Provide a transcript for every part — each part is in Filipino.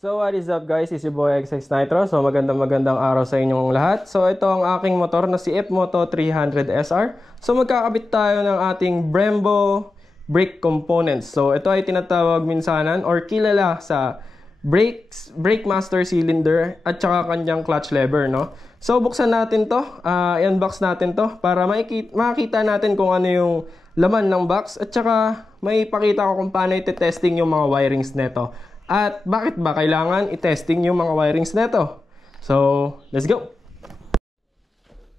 So what is up guys, it's your boy XX Nitro. So magandang araw sa inyong lahat. So ito ang aking motor na si F-Moto 300 SR. So magkakabit tayo ng ating Brembo brake components. So ito ay tinatawag minsanan or kilala sa brake master cylinder at saka kanyang clutch lever, no? So buksan natin to, i-unbox natin to para makita natin kung ano yung laman ng box at saka may pakita ko kung paano i-testing yung mga wirings neto. At bakit ba kailangan i-testing yung mga wirings neto? So, let's go!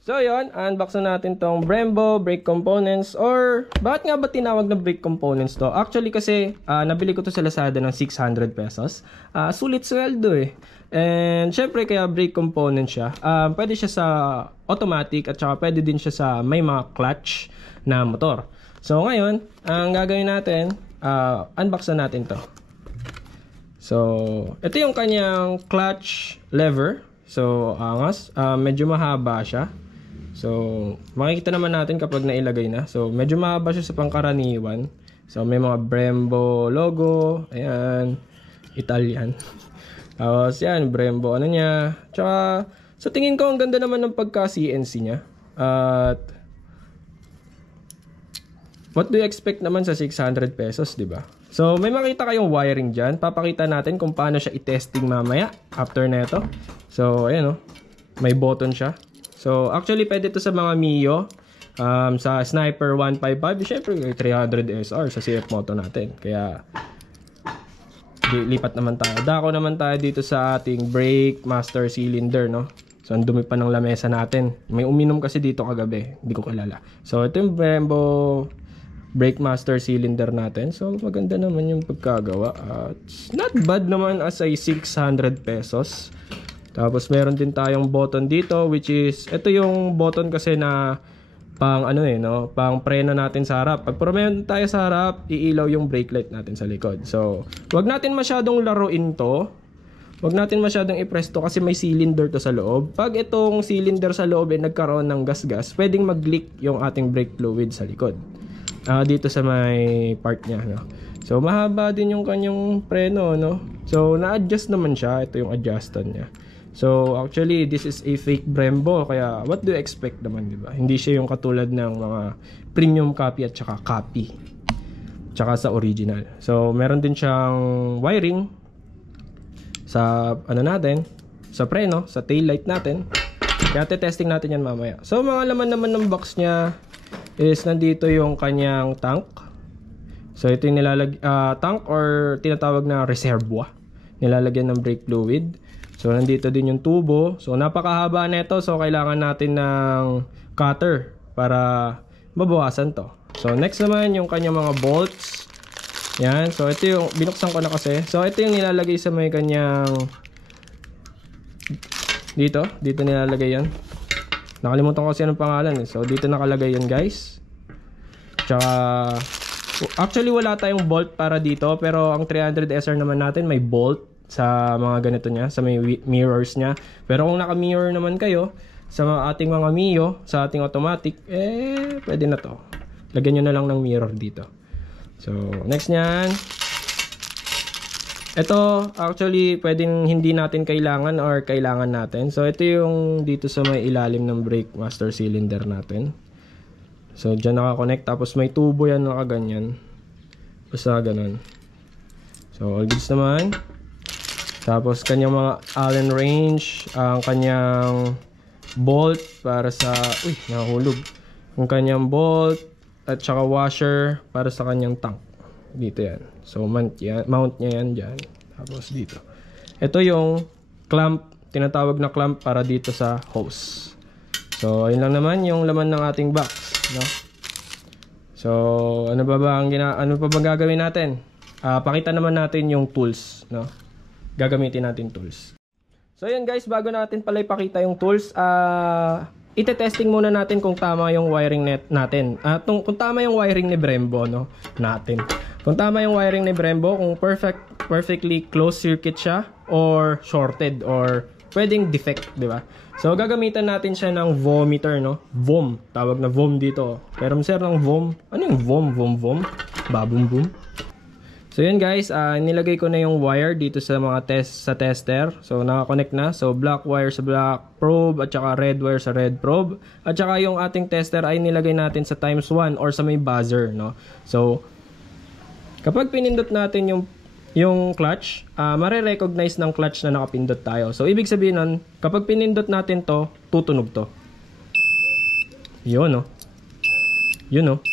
So yon, unbox na natin tong Brembo brake components, or bakit nga ba tinawag na brake components to? Actually kasi nabili ko to sa Lazada ng 600 pesos. Sulit sweldo eh. And syempre kaya brake component siya. Pwede siya sa automatic at saka pwede din siya sa may mga clutch na motor. So ngayon, ang gagawin natin, unbox na natin to. So, ito yung kanyang clutch lever. So, angas. Medyo mahaba siya. So, makikita naman natin kapag nailagay na. So, medyo mahaba siya sa pangkaraniwan. So, may mga Brembo logo. Ayan. Italian. Tapos, yan. Brembo ano niya. Tsaka, sa tingin ko, ang ganda naman ng pagka-CNC niya. At, what do you expect naman sa 600 pesos, diba? So, may makita kayong wiring dyan. Papakita natin kung paano siya i-testing mamaya after neto. So, ayan o. May button siya. So, actually, pwede to sa mga Mio. Sa Sniper 155. Siyempre, 300 SR sa CF Moto natin. Kaya, lipat naman tayo. Dako naman tayo dito sa ating brake master cylinder, no? So, ang dumi pa ng lamesa natin. May uminom kasi dito kagabi. Hindi ko kilala. So, ito yung Brembo brake master cylinder natin. So maganda naman yung pagkagawa. Not bad naman as ay 600 pesos. Tapos meron din tayong button dito, which is ito yung button kasi na pang ano no, pang preno natin sa harap. Pag meron tayo sa harap, iilaw yung brake light natin sa likod. So wag natin masyadong laruin to. Wag natin masyadong i-press to kasi may cylinder to sa loob. Pag itong cylinder sa loob ay nagkaroon ng gas-gas, pwedeng mag-leak yung ating brake fluid sa likod. Dito sa may part niya, no? So mahaba din yung kanyang preno, no? So na-adjust naman siya. Ito yung adjustan niya. So actually this is a fake Brembo, kaya what do you expect naman, di ba? Hindi siya yung katulad ng mga premium copy at saka copy tsaka sa original. So meron din siyang wiring sa ano natin, sa preno, sa tail light natin. Kaya testing natin yan mamaya. So mga laman naman ng box niya is nandito yung kanyang tank. So ito yung tank or tinatawag na reservoir. Nilalagyan ng brake fluid. So nandito din yung tubo. So napakahaba nito. So kailangan natin ng cutter para mabawasan to. So next naman yung kanyang mga bolts. Yan. So ito yung binuksan ko na kasi. So ito yung nilalagay sa may kanyang dito nilalagay yan. Nakalimutan ko kasi anong pangalan eh. So dito nakalagay yan guys. Tsaka actually wala tayong bolt para dito, pero ang 300 SR naman natin may bolt sa mga ganito niya, sa may mirrors niya. Pero kung naka mirror naman kayo sa ating mga Mio, sa ating automatic, pwede na to. Lagyan nyo na lang ng mirror dito. So next nyan, ito actually pwedeng hindi natin kailangan or kailangan natin. So ito yung dito sa may ilalim ng brake master cylinder natin. So dyan nakakonect, tapos may tubo yan nakaganyan. Basta ganun. So all goods naman. Tapos kanyang mga Allen wrench, ang kanyang bolt para sa nahulog. Ang kanyang bolt at saka washer para sa kanyang tank. Dito yan. So mount niya yan dyan. Tapos dito. Ito yung clamp, tinatawag na clamp para dito sa hose. So ayun lang naman yung laman ng ating box, no? So ano pa bang gagawin natin? Pakita naman natin yung tools, no? Gagamitin natin tools. So ayun guys, bago natin pala ipakita yung tools, ite-testing muna natin kung tama yung wiring natin. Kung tama yung wiring ni Brembo, no? Kung tama yung wiring ni Brembo, kung perfectly closed circuit siya or shorted or pwedeng defect, di ba? So gagamitan natin siya ng vometer, no? Vom, tawag na vom dito. Pero sir ng vom, ano yung vom? Babum boom. So yun guys, nilagay ko na yung wire dito sa mga tester. So naka-connect na. So black wire sa black probe at saka red wire sa red probe. At saka yung ating tester ay nilagay natin sa ×1 or sa may buzzer, no. So kapag pinindot natin yung clutch, mare-recognize ng clutch na nakapindot tayo. So ibig sabihin nun, kapag pinindot natin to, tutunog to. Yun, no. Yun, no.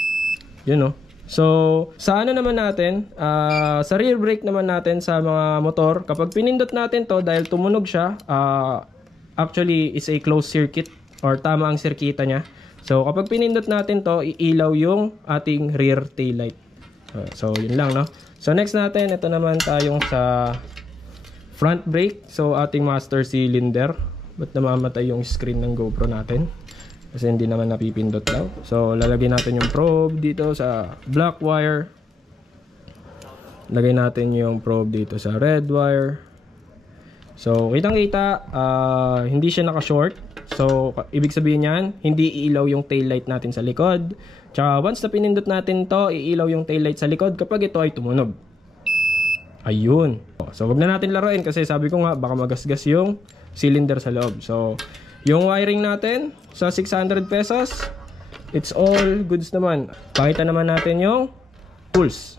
Yun, no. So, sa ano naman natin, sa rear brake naman natin sa mga motor, kapag pinindot natin to dahil tumunog siya, actually is a closed circuit or tama ang sirkita niya. So, kapag pinindot natin to, iilaw yung ating rear tail light. So, yun lang, no? So, next natin, ito naman tayong sa front brake. So, ating master cylinder. Ba't namamatay yung screen ng GoPro natin? Kasi hindi naman napipindot daw. So lalagay natin yung probe dito sa black wire. Lagay natin yung probe dito sa red wire. So kitang kita, hindi siya naka-short. So ibig sabihin yan, hindi iilaw yung tail light natin sa likod. Tsaka once na pinindot natin to, iilaw yung tail light sa likod kapag ito ay tumunog. Ayun. So wag na natin laruin kasi sabi ko nga baka magasgas yung cylinder sa loob. So yung wiring natin sa 600 pesos, it's all goods naman. Pakita naman natin yung tools.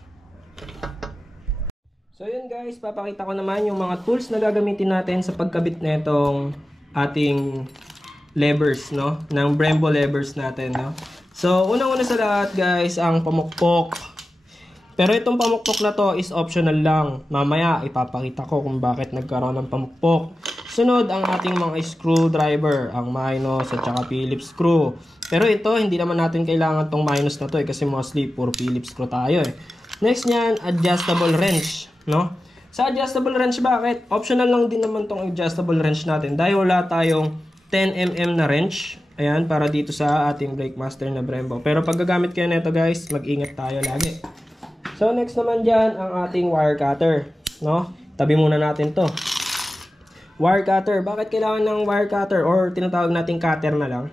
So yun guys, papakita ko naman yung mga tools na gagamitin natin sa pagkabit na itong ating levers, no? Ng Brembo levers natin, no? So unang-una sa lahat guys, ang pamukpok. Pero itong pamukpok na to is optional lang. Mamaya ipapakita ko kung bakit nagkaroon ng pamukpok. Sunod ang ating mga screwdriver, ang minus at saka Phillips screw. Pero ito, hindi naman natin kailangan tong minus na to kasi mostly puro Phillips screw tayo Next niyan, adjustable wrench, no? Sa adjustable wrench, bakit? Optional lang din naman tong adjustable wrench natin dahil wala tayong 10mm na wrench. Ayan, para dito sa ating Brake Master na Brembo. Pero pag gagamit kayo nito guys, mag-ingat tayo lagi. So next naman dyan, ang ating wire cutter, no? Tabi muna natin to. Wire cutter, bakit kailangan ng wire cutter or tinatawag nating cutter na lang?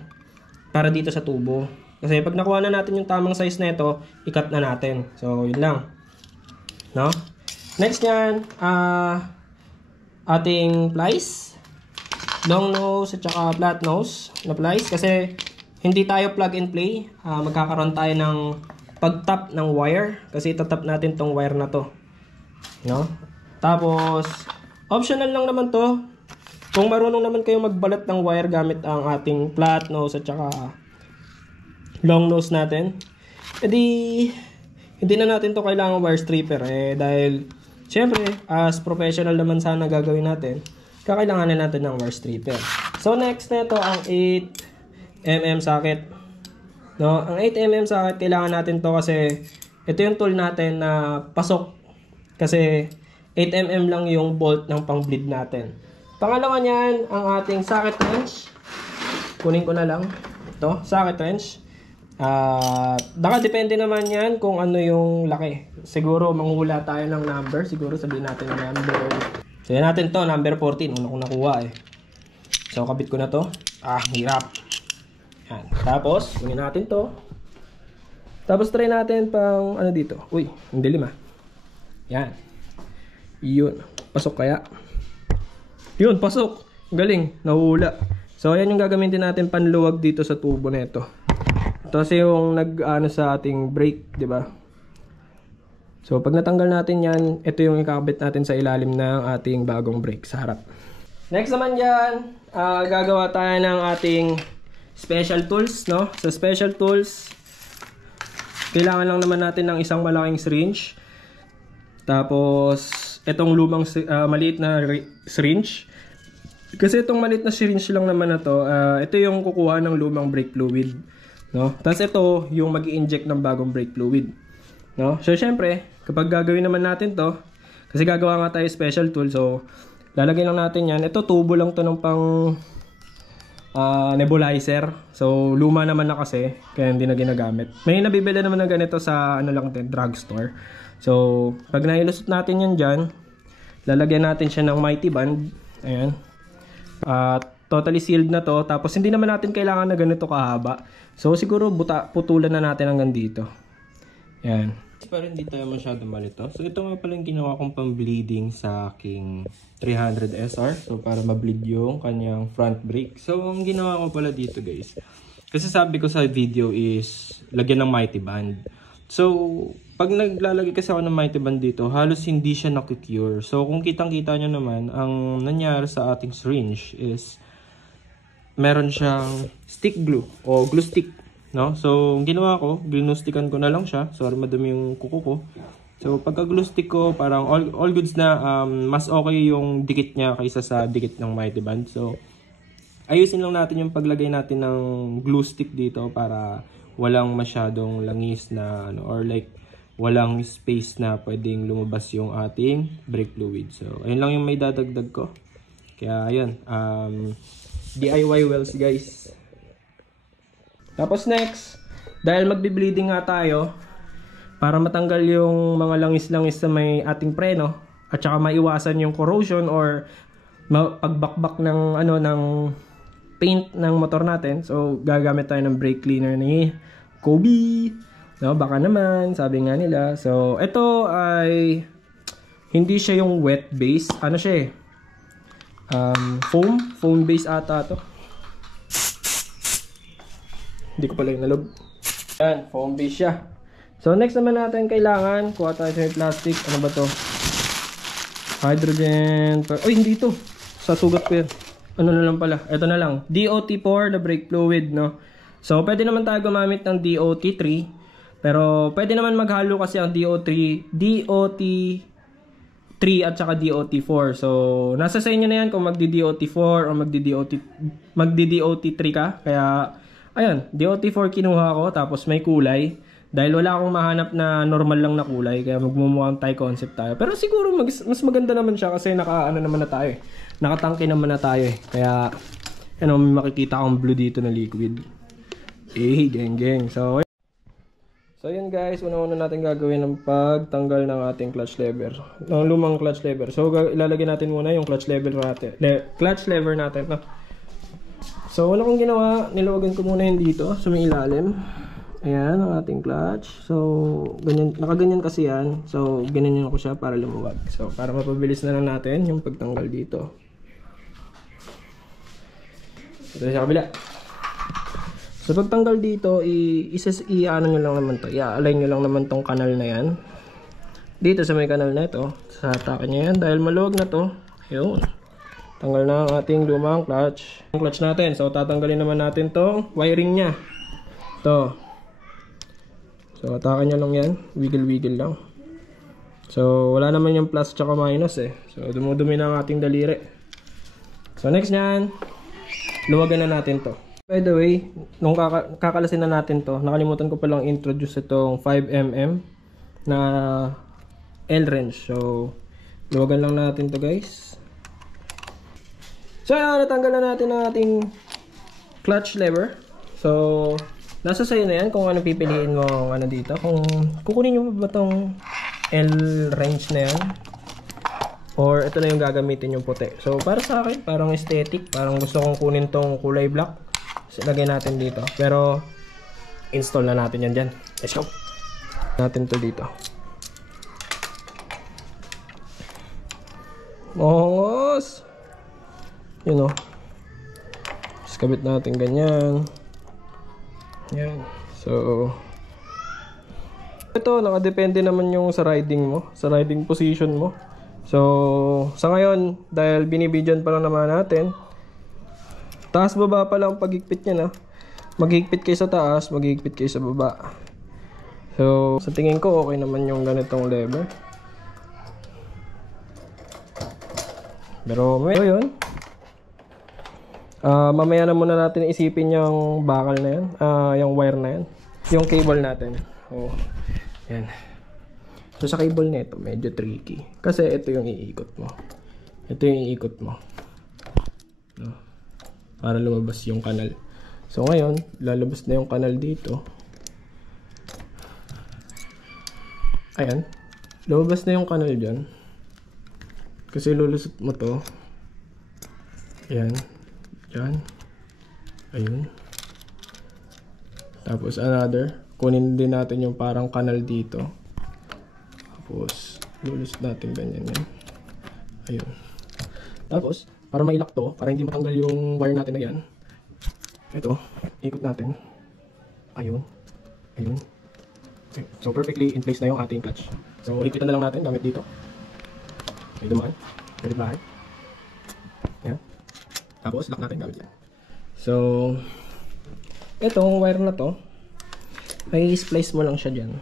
Para dito sa tubo. Kasi pag nakuha na natin yung tamang size na ito, i-cut na natin. So yun lang, no? Next nyan, ating plies, long nose at saka flat nose na plies. Kasi hindi tayo plug and play, magkakaroon tayo ng pag-tap ng wire kasi itatap natin tong wire na to, no? Tapos optional lang naman to kung marunong naman kayo magbalat ng wire gamit ang ating flat nose at saka long nose natin, edi hindi na natin to kailangan wire stripper dahil syempre as professional naman sana gagawin natin, kakailanganin natin ng wire stripper. So next nito ang 8mm socket. No, ang 8mm socket kailangan natin to kasi ito yung tool natin na pasok kasi 8mm lang yung bolt ng pang-bleed natin. Pangalawa niyan, ang ating socket wrench. Kunin ko na lang ito, socket wrench. Nakadepende naman yan kung ano yung laki. Siguro manghula tayo ng number, siguro sabihin natin ng number. So yan natin to, number 14, una kong nakuha So kabit ko na to. Hirap. Yan. Tapos, kunin natin to. Tapos try natin pang ano dito. Uy, ang dilim Yan. Yun. Pasok kaya? Yun, pasok. Galing. Nahula. So, ayan yung gagamitin natin panluwag dito sa tubo na ito. Ito kasi yung nag-ano sa ating brake, di ba? So, pag natanggal natin yan, ito yung ikakabit natin sa ilalim ng ating bagong brake sa harap. Next naman yan, gagawa tayo ng ating special tools, no? Sa special tools, kailangan lang naman natin ng isang malaking syringe. Tapos, itong lumang maliit na syringe. Kasi itong maliit na syringe lang naman na to, ito yung kukuha ng lumang brake fluid, no? Tapos ito yung mag-i-inject ng bagong brake fluid, no? So, syempre, kapag gagawin naman natin to, kasi gagawa nga tayo special tool, so, lalagay lang natin yan. Ito, tubo lang to ng pang nebulizer. So luma naman na kasi kaya hindi na ginagamit. May nabibili naman na ganito sa ano lang din, drugstore. So pag nailusot natin yan dyan, lalagyan natin siya ng mighty band. Ayan. Totally sealed na to. Tapos hindi naman natin kailangan na ganito kahaba. So siguro putulan na natin hanggang dito. Ayan. Pero hindi tayo masyado malito. So ito nga pala yung ginawa kong pang-bleeding sa aking 300 SR. So para ma-bleed yung kanyang front brake. So ang ginawa ko pala dito guys, kasi sabi ko sa video is lagyan ng mighty band. So pag naglalagay kasi ako ng mighty band dito, halos hindi siya nakikure. So kung kitang-kita nyo naman, ang nangyari sa ating syringe is meron siyang stick glue o glue stick. No? So, ang ginawa ko, glue stickan ko na lang siya. Sorry, madumi yung kuko ko. So, pagka glue stick ko, parang all goods na, mas okay yung dikit niya kaysa sa dikit ng mighty band. So, ayusin lang natin yung paglagay natin ng glue stick dito para walang masyadong langis na, or like, walang space na pwedeng lumabas yung ating brake fluid. So, ayun lang yung may dadagdag ko. Kaya, ayun, DIY wells, guys. Tapos next, dahil magbi-bleeding nga tayo, para matanggal yung mga langis-langis sa may ating preno, at saka maiwasan yung corrosion or pagbakbak ng ng paint ng motor natin. So gagamit tayo ng brake cleaner ni Kobe. No, baka naman, sabi nga nila. So ito ay hindi siya yung wet base, ano siya foam base ata to. Hindi ko pala yung nalog. Yan, foam base siya. So next naman natin kailangan, kuha tayo sa plastic. Ano ba to? Hydrogen. Uy, hindi to. Sa sugat ko yan. Ano na lang pala. Ito na lang. DOT4 na brake fluid, no? So pwede naman tayo gumamit ng DOT3. Pero pwede naman maghalo kasi ang DOT3 at saka DOT4. So nasa sa inyo na yan kung magdi-DOT4 o magdi-DOT3 ka. Kaya ayun, DOT4 kinuha ko, tapos may kulay. Dahil wala akong mahanap na normal lang na kulay, kaya magmumukhang Thai concept tayo. Pero siguro mas maganda naman siya kasi naman na tayo. Nakatangke naman na tayo. Kaya, may makikita akong blue dito na liquid. Geng. So yun guys, una-una natin gagawin ng pagtanggal ng ating clutch lever. Ng lumang clutch lever. So ilalagay natin muna yung clutch lever natin. No? So wala kong ginawa, niluwagan ko muna yun dito, sumiilalim. Ayan ang ating clutch. So ganyan, nakaganyan kasi yan. So ganyan ko siya para lumuwag. So para mapabilis na lang natin yung pagtanggal dito. Ito sa kabila. So pagtanggal dito, i-ano nyo lang naman to. I-align nyo lang naman tong kanal na yan. Dito sa may kanal na ito, sasatakan nyo yan dahil maluwag na to. Ayun. Tanggal na ang ating lumang clutch. Ang clutch natin. So tatanggalin naman natin tong wiring nya. To. So atakan nyo lang yan. Wiggle lang. So wala naman yung plus tsaka minus eh. So dumudumi na ang ating daliri. So next nyan, luwagan na natin to. By the way, nung kakalasin na natin to, nakalimutan ko palang introduce itong 5mm na L-wrench. So luwagan lang natin to guys. So natanggal na natin ang ating clutch lever. So nasa sayo na yan kung ano pipiliin mo dito. Kung kukunin nyo ba itong L-wrench na yan, or ito na yung gagamitin yung puti. So para sa akin, parang aesthetic. Parang gusto kong kunin tong kulay black. So lagay natin dito. Pero install na natin yan dyan. Let's go. Natin to dito. Mongos! Yun o. Just kabit natin ganyan. Yan. So ito, nakadepende naman yung sa riding mo, sa riding position mo. So sa ngayon, dahil binibidyan pa lang naman natin, taas baba pa lang paghigpit niya na. Maghigpit kayo sa taas, maghigpit kayo sa baba. So sa tingin ko okay naman yung ganitong lever. Pero yun, mamaya na muna natin isipin yung bakal na yan, yung wire na yan, yung cable natin. Oh, yan. So sa cable na ito, medyo tricky. Kasi ito yung iikot mo. Ito yung iikot mo. No? Para lumabas yung kanal. So ngayon, lalabas na yung kanal dito. Ayan. Lumabas na yung kanal dyan. Kasi lulusot mo to. Ayan. Diyan. Ayun. Tapos another. Kunin din natin yung parang kanal dito. Tapos, lulusot natin ganyan yan. Ayun. Tapos, para mailak to, para hindi matanggal yung wire natin na yan. Ito, ikot natin. Ayun. Ayun. Okay. So, perfectly in place na yung ating clutch. So, ikitan na lang natin gamit dito. May dumaan. Pwede ba? Yan. Tapos, lock natin gamit yan. So, itong wire na to, ay splice mo lang siya dyan.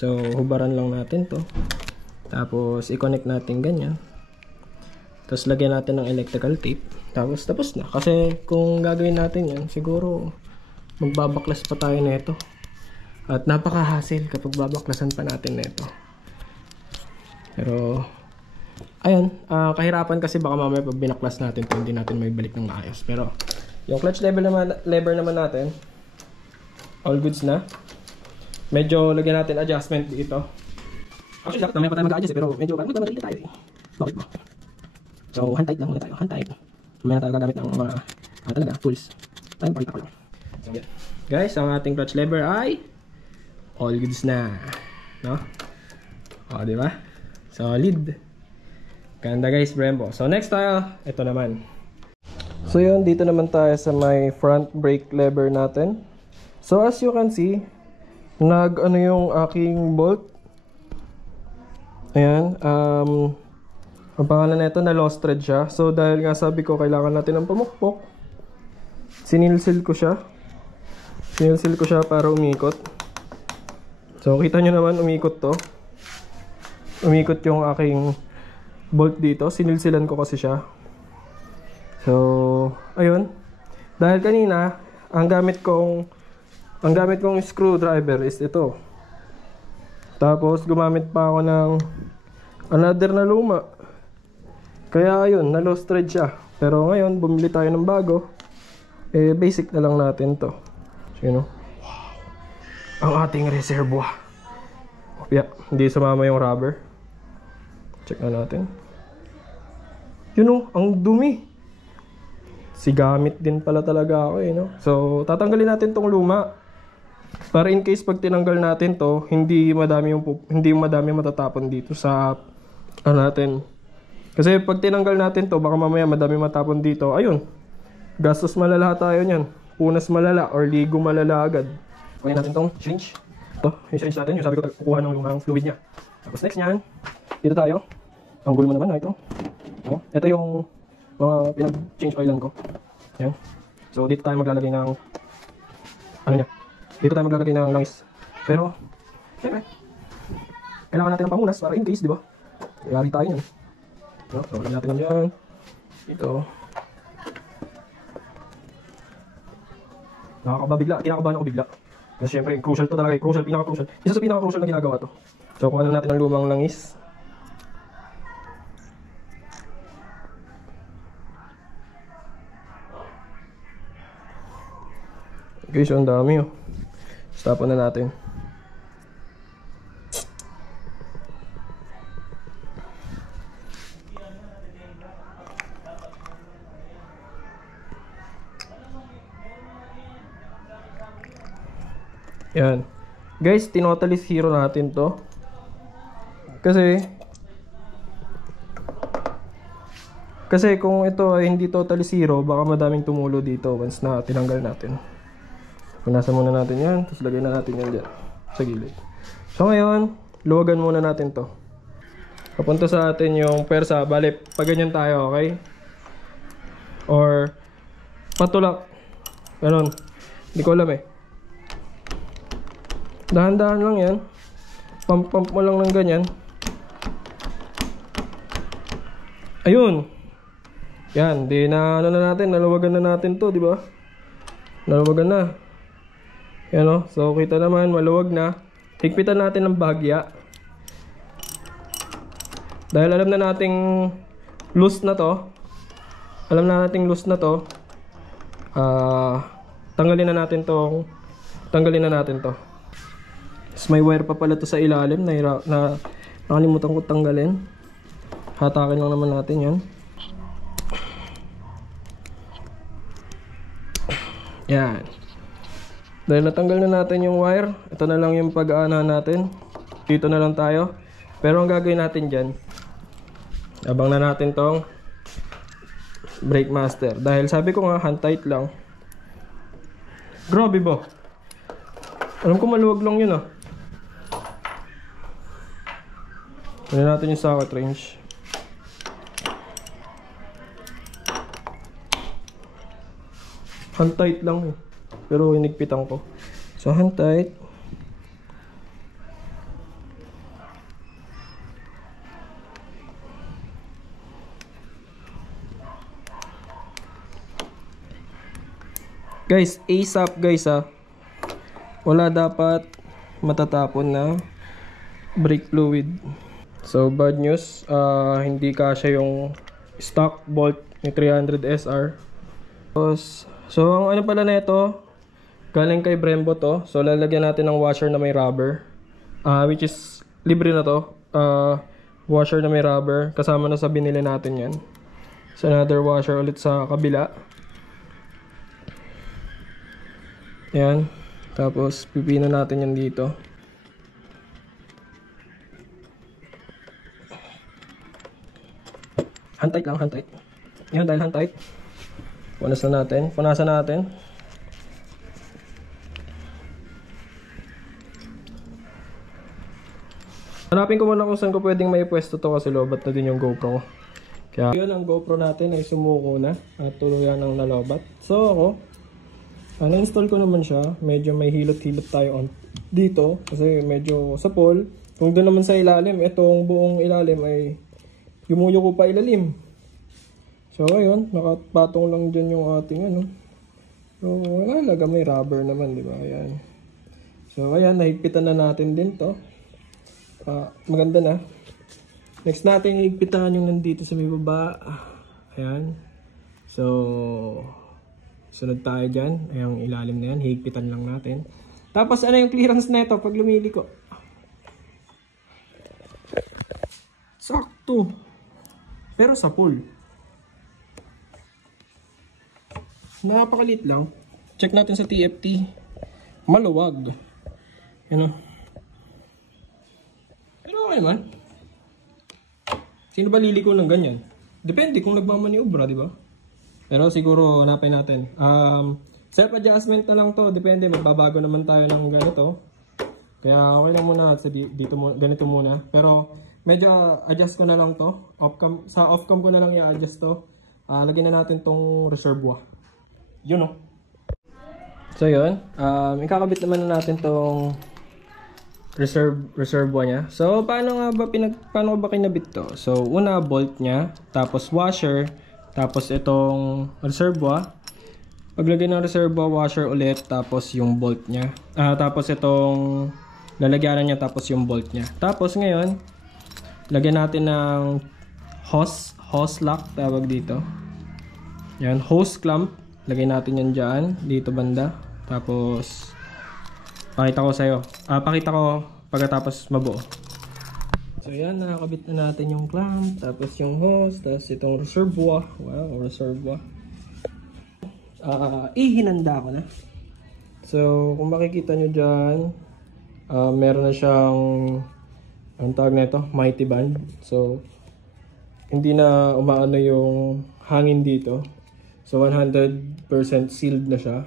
So, hubaran lang natin to. Tapos, i-connect natin ganyan. Tapos, lagyan natin ng electrical tape. Tapos na. Kasi, kung gagawin natin yan, siguro, magbabaklas pa tayo na ito. At napaka-hassle kapag babaklasan pa natin na ito. Pero, ayun. Kahirapan kasi baka mamaya pag binaklas natin ito, hindi natin may balik ng maayos. Pero, yung clutch lever naman natin, all goods na. Medyo lagyan natin adjustment dito. Actually, dapat naman pa tayo mag-adjust pero medyo parang magmamadali tayo eh. Bakit ba? So, hand tight lang muna tayo. Hand tight. Mamaya na tayo gagamit ng mga talaga, tools. Tayo, pakita ko lang. So, yeah. Guys, ang ating clutch lever ay all goods na. No? O, diba? Solid. Ganda guys, Brembo. So, next tayo, ito naman. So, yun, dito naman tayo sa may front brake lever natin. So, as you can see, nag-ano yung aking bolt. Ayan. Ang pangalan na ito, na lost thread siya. So, dahil nga sabi ko, kailangan natin ng pamukpok. Sinilsil ko siya. Sinilsil ko siya para umikot. So, kita nyo naman, umikot to. Umikot yung aking bolt dito. Sinilsilan ko kasi siya. So, ayun. Dahil kanina, ang gamit kong screwdriver is ito. Tapos gumamit pa ako ng another na luma. Kaya ayun, na lost thread siya. Pero ngayon, bumili tayo ng bago. Eh, basic na lang natin to. So, you know. Wow. Ang ating reservoir. Yeah, hindi sumama yung rubber. Check na natin. You know, ang dumi. Sigamit din pala talaga ako eh, no? So, tatanggalin natin tong luma. Para in case pag tinanggal natin to, hindi madami matatapon dito sa natin. Kasi pag tinanggal natin to, baka mamaya madami matapon dito. Ayun. Gastos malala tayo niyan. Punas malala or ligo malala agad. Kunin natin tong syringe. Ito, yung syringe natin, yung sabi ko kukuha ng lumang fluid niya. Tapos next niyan, dito tayo. Ang gulo mo naman, ito. Ito yung mga pinag-change oilan ko. Yan. So dito tayo maglalagay ng dito tayo maglalagay ng langis. Pero syempre kailangan natin ng pamunas para in case, di ba? Yari tayo yan. No? So lagyan natin yan. Dito. Kinakabahan ako bigla. Kasi syempre crucial to talaga, pinaka-crucial. Isa sa pinaka-crucial na ginagawa to. So kuha na natin ng lumang langis. Okay, so ang dami oh. Stopon na natin. Yan. Guys, tinotally zero natin to. Kasi kung ito ay hindi totally zero, baka madaming tumulo dito once na tinanggal natin. Punasan muna natin yan, tapos lagay na natin yan dyan sa gilid. So ngayon, luwagan muna natin to. Papunta sa atin yung persa. Bale, pag ganyan tayo, okay? Or patulak. Ganon. Hindi ko alam eh. Dahan-dahan lang yan. Pump mo lang ng ganyan. Ayun. Yan, di na naluwagan na natin to, di ba? Naluwagan na. Yan o, so kita naman, maluwag na. Higpitan natin ng bahagya. Dahil alam na nating loose na to. Tanggalin na natin to. Tapos may wire pa pala to sa ilalim na nakalimutan ko tanggalin. Hatakin lang naman natin yan. Yan. Dahil natanggal na natin yung wire, ito na lang yung pag-aana natin. Dito na lang tayo. Pero ang gagawin natin dyan, abang na natin tong brake master. Dahil sabi ko nga, hand tight lang. Grabe ba? Alam ko maluwag lang yun ah. Tignan natin yung socket range. Hand tight lang eh. Pero hinigpitan ko. So hand tight. Guys, ASAP guys ah. Wala dapat matatapon na brake fluid. So bad news, hindi kasya yung stock bolt ni 300 SR. So ang ano pala na ito, galing kay Brembo to. So lalagyan natin ng washer na may rubber, which is libre na to. Washer na may rubber, kasama na sa binili natin yan. So another washer ulit sa kabila. Yan. Tapos pipino natin yan dito. Hand tight lang, hand tight. Yan, dahil hand tight, punasan natin. Hanapin ko muna kung saan ko pwedeng may pwesto to kasi lobat na din yung GoPro. Kaya yun, ang GoPro natin ay sumuko na at tuluyan ng nalobat. So ako, na-install ko naman siya. Medyo may hilot-hilot tayo dito kasi medyo sa pole. Kung doon naman sa ilalim, itong buong ilalim ay yumuyuko pa ilalim. So ayun, nakapatong lang dyan yung ating ano. So wala, may rubber naman, di ba? Ayan. So ayan, nahigpitan na natin din to. Maganda na. Next natin higpitan yung nandito sa may baba. Ayan. So sunod tayo dyan. Ayang ilalim na yan. Higpitan lang natin. Tapos ano yung clearance na ito pag lumiliko? Sakto. Pero sa pool. Napakalit lang. Check natin sa TFT. Maluwag. Yan o. Pero okay man. Sino ba liliko ng ganyan? Depende kung nagmamaniobra, di ba? Pero siguro hanapin natin. Self-adjustment na lang to. Depende, magbabago naman tayo ng ganito. Kaya okay lang muna dito ganito muna. Pero medyo adjust ko na lang to. Sa off-cam ko na lang i-adjust to. Lagyan na natin tong reservoir. Yun o. So yun. Ikakabit naman na natin tong reservoir niya. So paano ba kinabit to? So una, bolt niya. Tapos washer. Tapos itong reservoir. Paglagay ng reservoir, washer ulit. Tapos yung bolt niya. Tapos itong lalagyanan niya. Tapos yung bolt niya. Tapos ngayon, lagyan natin ng hose lock. Tawag dito. Yan, hose clamp. Lagay natin yan dyan. Dito banda. Tapos pakita ko pagkatapos mabuo. So yan, nakakabit na natin yung clamp, tapos yung hose, tapos itong reservoir. Wow, reservoir. Ihinanda ko na. So kung makikita nyo dyan, meron na siyang, ang tawag na ito, mighty band. So hindi na umaano yung hangin dito. So 100% sealed na siya.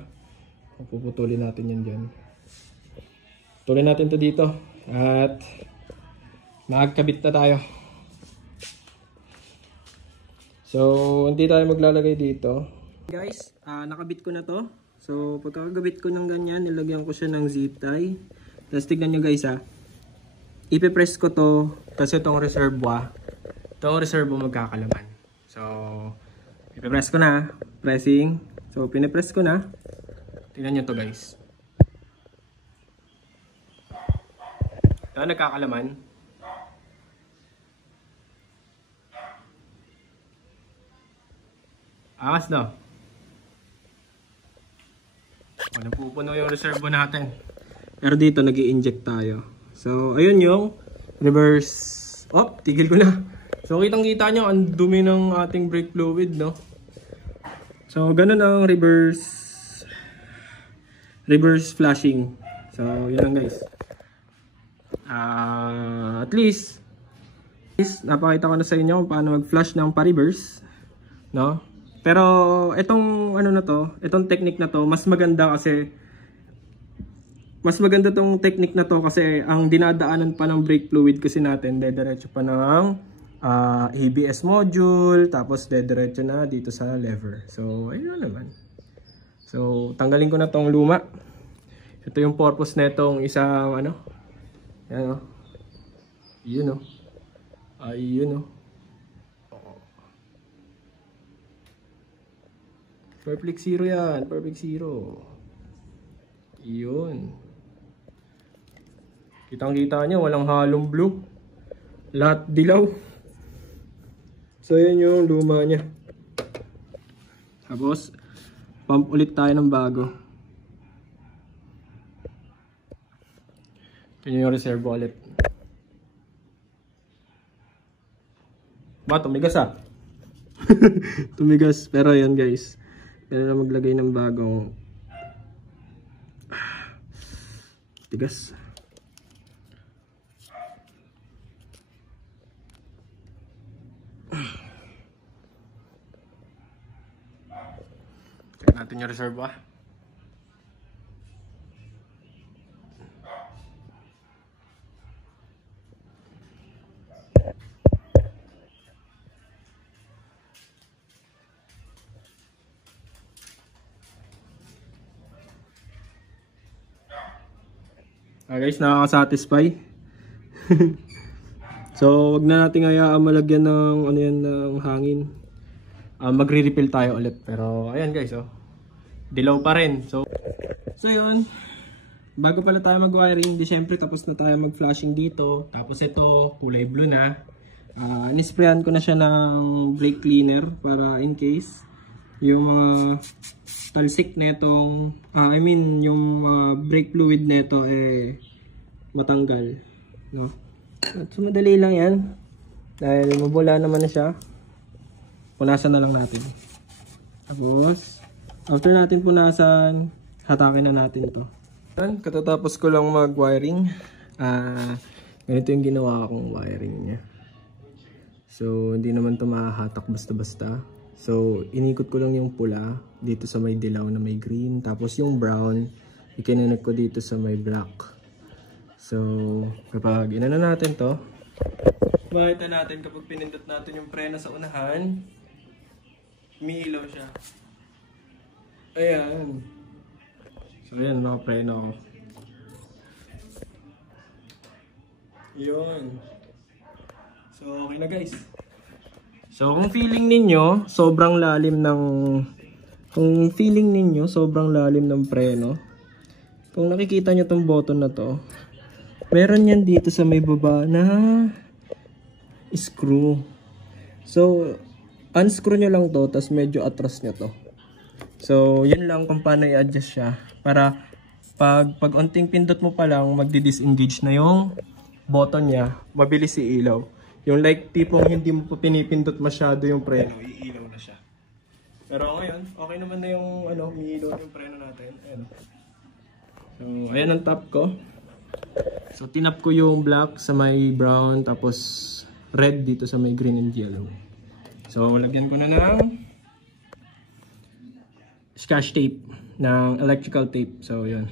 Puputulin natin yan dyan. Putulin natin to dito. At magkabit na tayo. So hindi tayo maglalagay dito. Guys, nakabit ko na to. So pagkakagabit ko ng ganyan, nilagyan ko siya ng zip tie. Tapos tignan nyo guys ha. Ipipress ko to. Tapos itong reservoir. Itong reservoir magkakalaman. So ipipress ko na. Pressing. So pinipress ko na. Tignan nyo to guys. Ito nagkakalaman. Angas no? Napupuno yung reservo natin. Pero dito nag-i-inject tayo. So ayun yung reverse. Tigil ko na. So kitang kita nyo ang dumi ng ating brake fluid, no? So ganun ang reverse flashing. So yun lang guys. At least Napakita ko na sa inyo kung paano mag-flush ng pa-reverse, no? Pero itong ano na to, itong technique na to, mas maganda tong technique na to kasi ang dinadaanan pa ng brake fluid kasi natin, dediretso pa ng ABS module, tapos dediretso na dito sa lever. So, ayun naman. So, tanggalin ko na tong luma. Ito yung purpose netong isang ano. Yan o. Yun o. Ayun o. Perfect zero yan. Perfect zero. Yun. Kitang-kita nyo, walang halong blue. Lahat dilaw. So, yan yung luma niya. Tapos, pump ulit tayo ng bago. Ito yung reserve ulit. Ba, tumigas ah. Tumigas. Pero yan guys. Kailan na maglagay ng bagong tigas. Check natin yung reserve ah. Guys, nakaka-satisfy. So, wag na natin hayaan malagyan ng ano yan, ng hangin. Magre-refill tayo ulit. Pero ayan guys, oh. Dilaw pa rin. So yun. Bago pala tayo mag-wiring, di syempre tapos na tayo mag-flashing dito. Tapos ito, kulay blue na. Nisprayan ko na siya ng brake cleaner para in case yung mga talsik netong yung brake fluid neto matanggal, no? At so madali lang 'yan. Dahil mabula naman na siya. Punasan na lang natin. Tapos after natin punasan, hatakin na natin 'to. Katatapos ko lang mag-wiring. Ganito yung ginawa kong wiring niya. So hindi naman 'to mahahatak basta-basta. So, inikot ko lang yung pula dito sa may dilaw na may green. Tapos yung brown, ikinunod ko dito sa may black. So, kapag inano natin to, makita natin kapag pinindot natin yung preno sa unahan, umiilaw siya. Ayan. So, ayan, nakapreno ako. Yun. So, okay na guys. So, kung feeling ninyo sobrang lalim ng preno, kung nakikita nyo tong button na to, meron yan dito sa may baba na screw. So, unscrew nyo lang to, tas medyo atras nyo to. So, yun lang kung paano i-adjust siya. Para pag unting pindot mo pa lang, magdi-disengage na yung button niya, mabilis iilaw. Yung like tipong hindi mo pinipindot masyado yung preno, iilaw na siya. Pero ngayon, okay naman na yung umiilaw yung preno natin. Ayan. So, ayan ang top ko. So, tinap ko yung black sa may brown, tapos red dito sa may green and yellow. So, lagyan ko na ng scotch tape, ng electrical tape. So, yun.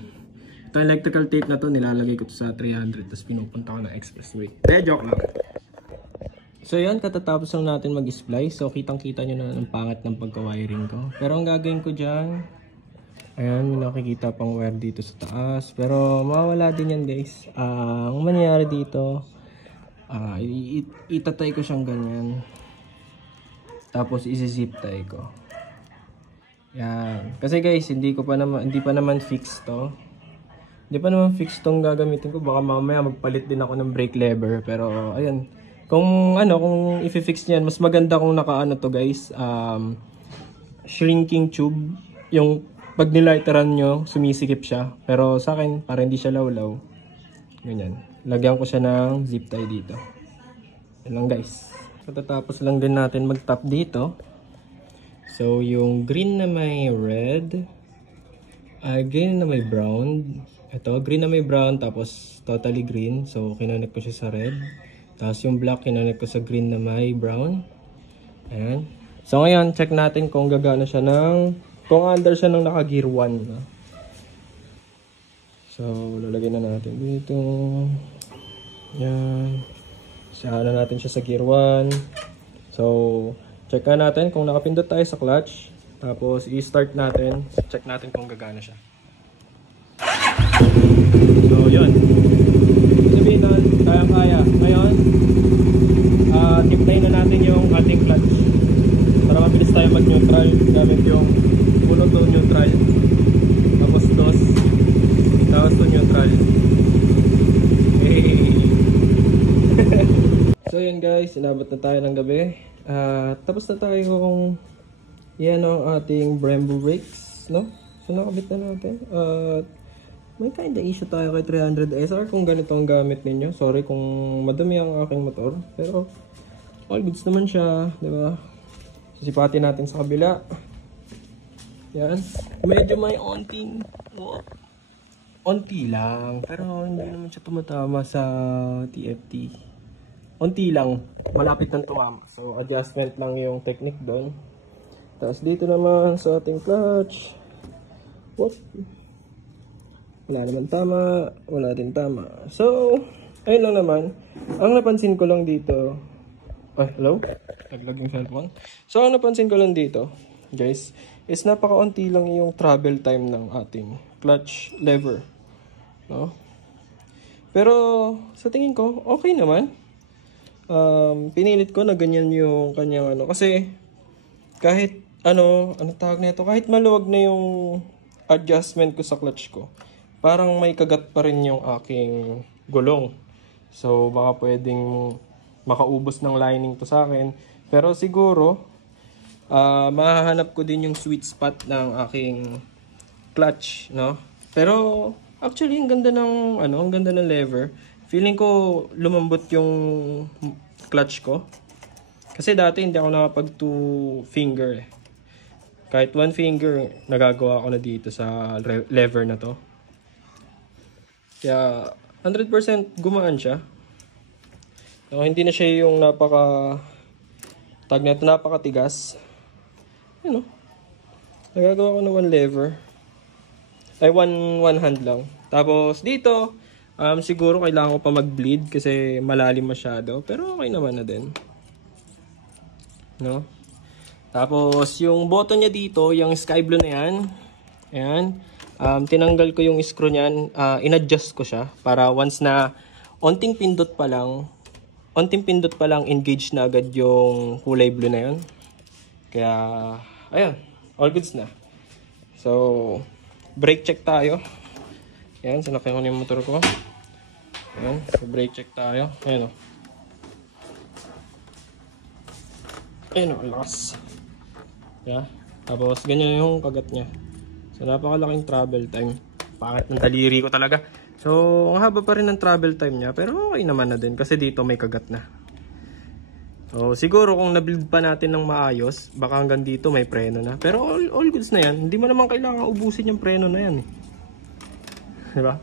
Ito electrical tape na to, nilalagay ko to sa 300, tapos pinupunta ko ng expressway. Joke lang. So yan, katatapos lang natin mag-splice. So kitang-kita nyo na ang pangat ng pagka-wiring ko. Pero ang gagawin ko dyan, ayan, may nakikita pang wire dito sa taas. Pero mawawala din yan guys. Ang mangyayari dito, itatay ko siyang ganyan. Tapos isi-zip tie ko. Yan. Kasi guys, hindi pa naman fix to. Hindi pa naman fix tong gagamitin ko. Baka mamaya magpalit din ako ng brake lever. Pero ayan. Kung i-fix niyan, mas maganda kung naka-ano to guys, shrinking tube. Yung pag nilighteran nyo, sumisikip siya. Pero sa akin, para hindi siya lawlaw. Ganyan. Lagyan ko siya ng zip tie dito. Yan lang guys. Katatapos lang din natin mag-top dito. So, yung green na may red, green na may brown. Ito, green na may brown, tapos totally green. So, kinonect ko siya sa red. Tapos yung black, kinonect ko sa green na may brown. Ayan. So ngayon, check natin kung gagana siya kung under siya ng naka-gear 1. No? So, lalagay na natin dito. Ayan. Saan natin siya sa gear 1. So, check na natin kung nakapindot tayo sa clutch. Tapos, i-start natin. Check natin kung gagana siya. So, yun. Sabihin nun, kaya-kaya. Ngayon, tiplayin na natin yung ating clutch. Para mabilis tayo mag-neutral. Gamit yung uno to neutral. Tapos dos. Tapos to neutral. Hey! So, yun guys. Inabot na tayo ng gabi. Tapos na tayo kung yan ang ating Brembo brakes. No? So, nakabit na natin. May kinda issue tayo kay 300 SR kung ganito ang gamit ninyo. Sorry kung madumi ang aking motor. Pero all goods naman siya, di ba? Sisipatin natin sa kabila. Yan. Medyo may onting. Onti lang. Pero hindi naman siya tumatama sa TFT. Onti lang. Malapit ng tumama. So adjustment lang yung technique doon. Tapos dito naman sa ating clutch. What? Wala naman tama, wala din tama. So, ayun lang naman. Ang napansin ko lang dito, hello? Naglag yung cellphone. So, ang napansin ko lang dito, guys, is napakaunti lang yung travel time ng ating clutch lever. No? Pero, sa tingin ko, okay naman. Pinilit ko na ganyan yung kanyang kasi kahit tawag na ito, kahit maluwag na yung adjustment ko sa clutch ko, parang may kagat pa rin yung aking gulong. So, baka pwedeng makaubos ng lining to sa akin. Pero siguro, mahahanap ko din yung sweet spot ng aking clutch, no? Pero, actually, ang ganda ng lever. Feeling ko lumambot yung clutch ko. Kasi dati hindi ako nakapag 2 finger. Kahit 1 finger, nagagawa ko na dito sa lever na to. Kaya 100% gumaan siya. So, hindi na siya yung napakatigas. Ano? Nagagawa ko na 1 lever. Ay, one hand lang. Tapos dito, siguro kailangan ko pa mag-bleed kasi malalim masyado. Pero okay naman na din. No? Tapos yung button niya dito, yung sky blue na yan. Ayan. Tinanggal ko yung screw niyan, in-adjust ko siya para once na onting pindot pa lang engage na agad yung kulay blue na yun. Kaya, ayun, all goods na. So, brake check tayo. Ayan, sinakyan ko na yung motor ko. Ayan, so brake check tayo. Ayan o. Ayan o, lakas. Yeah. Tapos, ganyan yung kagat niya. So, napakalaking travel time. Pangit ng daliri ko talaga. So, ang haba pa rin ng travel time niya. Pero okay naman na din. Kasi dito may kagat na. So, siguro kung na-build pa natin ng maayos, baka hanggang dito may preno na. Pero all goods na yan. Hindi mo naman kailangan ubusin yung preno na yan. Diba?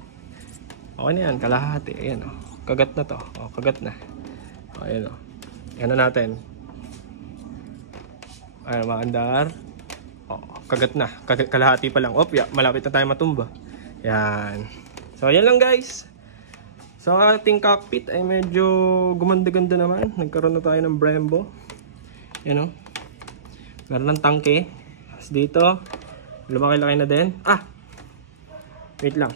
Okay na yan. Kalahati. Ayan o. Kagat na to. O, kagat na. O, ayan o. Ayan na natin. Ayan, maandar. Kagat na. Kalahati pa lang. Malapit na tayo matumba. Yan. So, ayan lang guys. So, ang ating cockpit ay medyo gumanda-ganda naman. Nagkaroon na tayo ng Brembo. Yan o. Meron ng tangke. Tapos dito, lumaki-laki na din. Wait lang.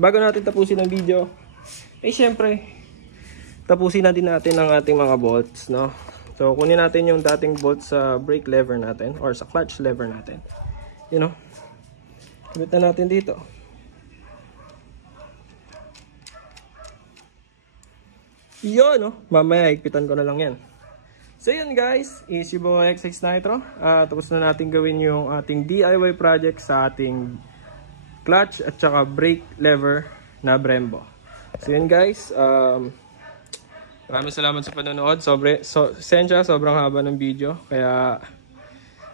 Bago natin tapusin ang video, syempre, tapusin na din natin ang ating mga bolts, no? So, kunin natin yung dating bolt sa brake lever natin or sa clutch lever natin. You know? Kabit na natin dito. Yun, no? Mamaya, higpitan ko na lang yan. So, yun guys. Is your boy XX Nitro. Tapos na natin gawin yung ating DIY project sa ating clutch at saka brake lever na Brembo. So, yun guys. Maraming salamat sa panonood. Sobrang haba ng video. Kaya,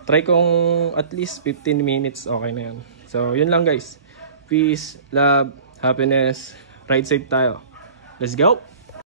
try kong at least 15 minutes. Okay na yan. So, yun lang guys. Peace, love, happiness. Ride safe tayo. Let's go!